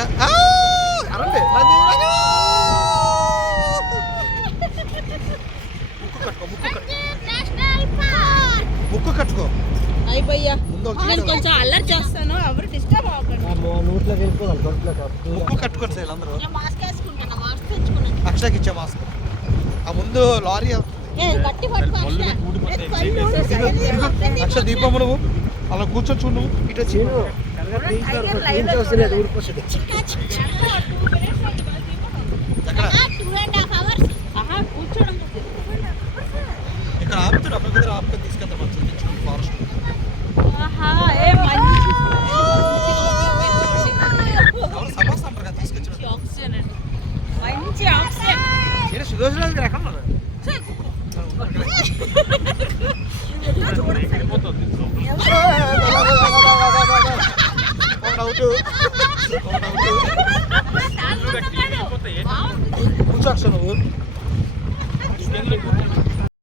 అరండి ముక్కు కట్టుకో అయిపోయ్యా నేను కొంచెం అల్లరి చేస్తాను ఎవరు డిస్టర్బ్ అవ్వకండి ముక్కు కట్టుకోండి సార్ అందరూ మాస్క్ వేసుకుంటాను మాస్క్ తెచ్చుకున్నాను అక్షయకి ఇచ్చే మాస్క్ ఆ ముందు లారీ గట్టి పట్టుకో అక్ష దీపం నువ్వు అలా కూర్చొని చూడు నువ్వు ఇటు వచ్చి కూర్చోడం ఇక్కడ ఆపుతాడు అప్పుడు దగ్గర ఆపుకొని తీసుకెళ్తాం ఫారెస్ట్ సమోసా అంటారు కదా తీసుకొచ్చి మంచి ఆక్సిజన్ సుదర్శన్ గారు ఎక్కడ ఉన్నారు కూర్చోక్ష నువ్వు